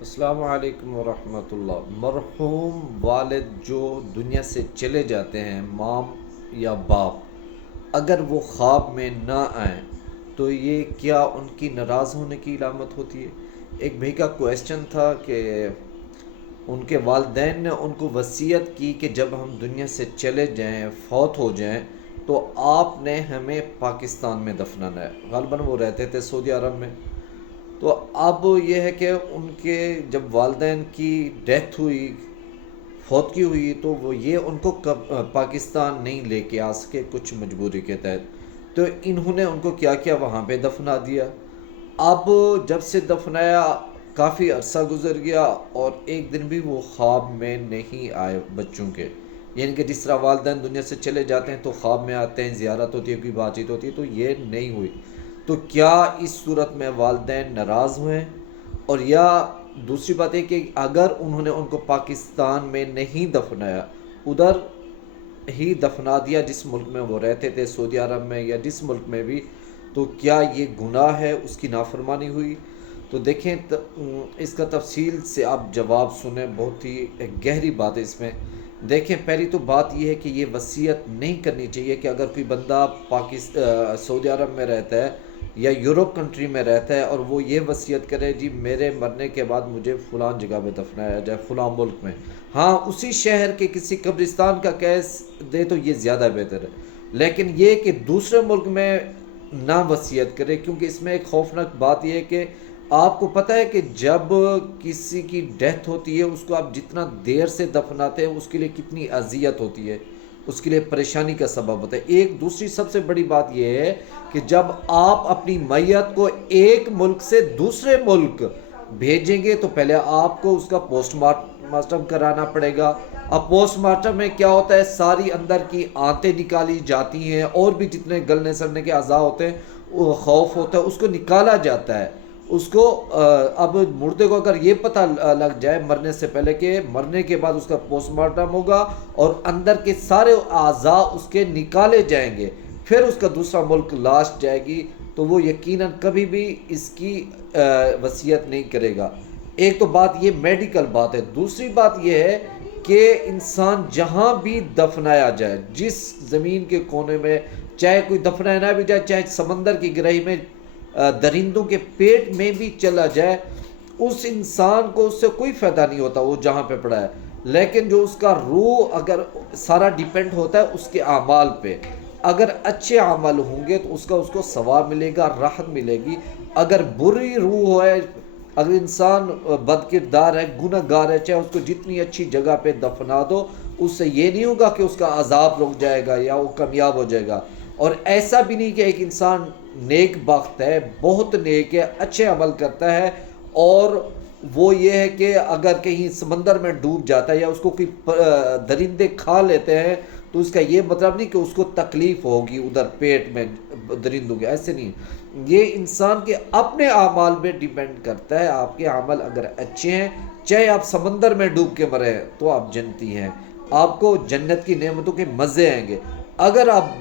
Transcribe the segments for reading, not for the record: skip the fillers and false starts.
السلام علیکم ورحمۃ اللہ۔ مرحوم والد جو دنیا سے چلے جاتے ہیں، مام یا باپ، اگر وہ خواب میں نہ آئیں تو یہ کیا ان کی ناراض ہونے کی علامت ہوتی ہے؟ ایک بھائی کا کویسچن تھا کہ ان کے والدین نے ان کو وصیت کی کہ جب ہم دنیا سے چلے جائیں، فوت ہو جائیں، تو آپ نے ہمیں پاکستان میں دفنانا ہے۔ غالباً وہ رہتے تھے سعودی عرب میں۔ تو اب یہ ہے کہ ان کے جب والدین کی ڈیتھ ہوئی، فوتگی ہوئی، تو وہ یہ ان کو پاکستان نہیں لے کے آ سکے کچھ مجبوری کے تحت، تو انہوں نے ان کو کیا کیا، وہاں پہ دفنا دیا۔ اب جب سے دفنایا کافی عرصہ گزر گیا اور ایک دن بھی وہ خواب میں نہیں آئے بچوں کے، یعنی کہ جس طرح والدین دنیا سے چلے جاتے ہیں تو خواب میں آتے ہیں، زیارت ہوتی ہے، کوئی بات چیت ہوتی ہے، تو یہ نہیں ہوئی۔ تو کیا اس صورت میں والدین ناراض ہوئے؟ اور یا دوسری بات ہے کہ اگر انہوں نے ان کو پاکستان میں نہیں دفنایا، ادھر ہی دفنا دیا جس ملک میں وہ رہتے تھے، سعودی عرب میں یا جس ملک میں بھی، تو کیا یہ گناہ ہے، اس کی نافرمانی ہوئی؟ تو دیکھیں اس کا تفصیل سے آپ جواب سنیں، بہت ہی گہری بات ہے اس میں۔ دیکھیں، پہلی تو بات یہ ہے کہ یہ وصیت نہیں کرنی چاہیے کہ اگر کوئی بندہ سعودی عرب میں رہتا ہے یا یورپ کنٹری میں رہتا ہے اور وہ یہ وصیت کرے، جی میرے مرنے کے بعد مجھے فلاں جگہ پہ دفنایا جائے، فلاں ملک میں، ہاں اسی شہر کے کسی قبرستان کا کیس دے تو یہ زیادہ بہتر ہے، لیکن یہ کہ دوسرے ملک میں نہ وصیت کرے، کیونکہ اس میں ایک خوفناک بات یہ ہے کہ آپ کو پتہ ہے کہ جب کسی کی ڈیتھ ہوتی ہے، اس کو آپ جتنا دیر سے دفناتے ہیں اس کے لیے کتنی اذیت ہوتی ہے، اس کے لیے پریشانی کا سبب ہوتا ہے۔ ایک دوسری سب سے بڑی بات یہ ہے کہ جب آپ اپنی میت کو ایک ملک سے دوسرے ملک بھیجیں گے تو پہلے آپ کو اس کا پوسٹ مارٹم کرانا پڑے گا۔ اب پوسٹ مارٹم میں کیا ہوتا ہے، ساری اندر کی آنتیں نکالی جاتی ہیں، اور بھی جتنے گلنے سڑنے کے اعضاء ہوتے ہیں، وہ خوف ہوتا ہے، اس کو نکالا جاتا ہے۔ اس کو اب مردے کو اگر یہ پتہ لگ جائے مرنے سے پہلے کہ مرنے کے بعد اس کا پوسٹ مارٹم ہوگا اور اندر کے سارے اعضاء اس کے نکالے جائیں گے، پھر اس کا دوسرا ملک لاش جائے گی، تو وہ یقیناً کبھی بھی اس کی وصیت نہیں کرے گا۔ ایک تو بات یہ میڈیکل بات ہے، دوسری بات یہ ہے کہ انسان جہاں بھی دفنایا جائے، جس زمین کے کونے میں، چاہے کوئی دفنایا نہ بھی جائے، چاہے سمندر کی گہرائی میں، درندوں کے پیٹ میں بھی چلا جائے، اس انسان کو اس سے کوئی فائدہ نہیں ہوتا وہ جہاں پہ پڑا ہے، لیکن جو اس کا روح، اگر سارا ڈیپینڈ ہوتا ہے اس کے اعمال پہ، اگر اچھے عمل ہوں گے تو اس کو ثواب ملے گا، راحت ملے گی۔ اگر بری روح ہے، اگر انسان بد کردار ہے، گناہ گار ہے، چاہے اس کو جتنی اچھی جگہ پہ دفنا دو، اس سے یہ نہیں ہوگا کہ اس کا عذاب رک جائے گا یا وہ کامیاب ہو جائے گا۔ اور ایسا بھی نہیں کہ ایک انسان نیک بخت ہے، بہت نیک ہے، اچھے عمل کرتا ہے، اور وہ یہ ہے کہ اگر کہیں سمندر میں ڈوب جاتا ہے یا اس کو کوئی درندے کھا لیتے ہیں، تو اس کا یہ مطلب نہیں کہ اس کو تکلیف ہوگی ادھر پیٹ میں درندوں کے، ایسے نہیں۔ یہ انسان کے اپنے اعمال پہ ڈیپینڈ کرتا ہے۔ آپ کے عمل اگر اچھے ہیں، چاہے آپ سمندر میں ڈوب کے مرے تو آپ جنتی ہیں، آپ کو جنت کی نعمتوں کے مزے آئیں گے۔ اگر آپ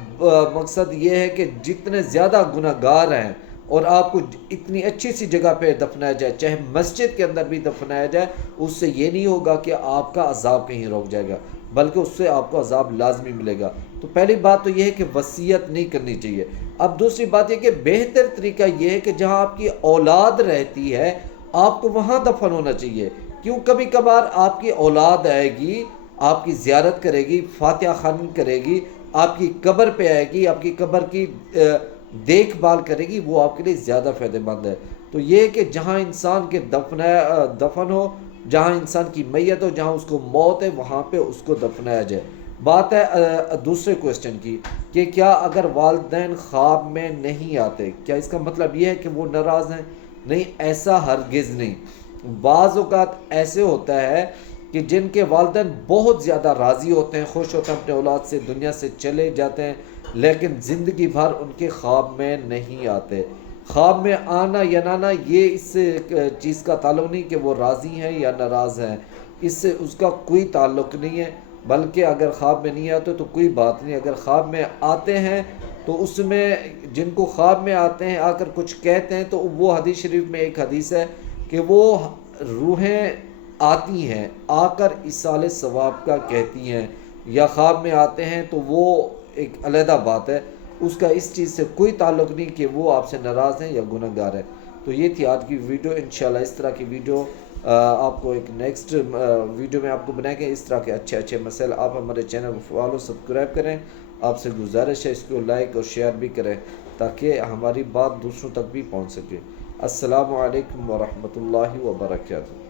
مقصد یہ ہے کہ جتنے زیادہ گناہ گار ہیں اور آپ کو اتنی اچھی سی جگہ پہ دفنایا جائے، چاہے مسجد کے اندر بھی دفنایا جائے، اس سے یہ نہیں ہوگا کہ آپ کا عذاب کہیں روک جائے گا، بلکہ اس سے آپ کو عذاب لازمی ملے گا۔ تو پہلی بات تو یہ ہے کہ وصیت نہیں کرنی چاہیے۔ اب دوسری بات یہ کہ بہتر طریقہ یہ ہے کہ جہاں آپ کی اولاد رہتی ہے، آپ کو وہاں دفن ہونا چاہیے۔ کیوں؟ کبھی کبھار آپ کی اولاد آئے گی، آپ کی زیارت کرے گی، فاتحہ خوانی کرے گی، آپ کی قبر پہ آئے گی، آپ کی قبر کی دیکھ بھال کرے گی، وہ آپ کے لیے زیادہ فائدہ مند ہے۔ تو یہ کہ جہاں انسان کے دفن ہو، جہاں انسان کی میت ہو، جہاں اس کو موت ہے، وہاں پہ اس کو دفنایا جائے۔ بات ہے دوسرے کوسچن کی کہ کیا اگر والدین خواب میں نہیں آتے، کیا اس کا مطلب یہ ہے کہ وہ ناراض ہیں؟ نہیں، ایسا ہرگز نہیں۔ بعض اوقات ایسے ہوتا ہے کہ جن کے والدین بہت زیادہ راضی ہوتے ہیں، خوش ہوتے ہیں اپنے اولاد سے، دنیا سے چلے جاتے ہیں، لیکن زندگی بھر ان کے خواب میں نہیں آتے۔ خواب میں آنا یا نہ آنا یہ اس سے چیز کا تعلق نہیں کہ وہ راضی ہیں یا ناراض ہیں، اس سے اس کا کوئی تعلق نہیں ہے، بلکہ اگر خواب میں نہیں آتے تو کوئی بات نہیں۔ اگر خواب میں آتے ہیں تو اس میں جن کو خواب میں آتے ہیں، آ کر کچھ کہتے ہیں، تو وہ حدیث شریف میں ایک حدیث ہے کہ وہ روحیں آتی ہیں آ کر ایصال ثواب کا کہتی ہیں یا خواب میں آتے ہیں تو وہ ایک علیحدہ بات ہے، اس کا اس چیز سے کوئی تعلق نہیں کہ وہ آپ سے ناراض ہیں یا گناہ گار ہیں۔ تو یہ تھی آج کی ویڈیو، انشاءاللہ اس طرح کی ویڈیو آپ کو ایک نیکسٹ ویڈیو میں آپ کو بنائیں گے۔ اس طرح کے اچھے اچھے مسائل آپ ہمارے چینل کو فالو سبسکرائب کریں، آپ سے گزارش ہے اس کو لائک اور شیئر بھی کریں تاکہ ہماری بات دوسروں تک بھی پہنچ سکے۔ السلام علیکم ورحمۃ اللہ وبرکاتہ۔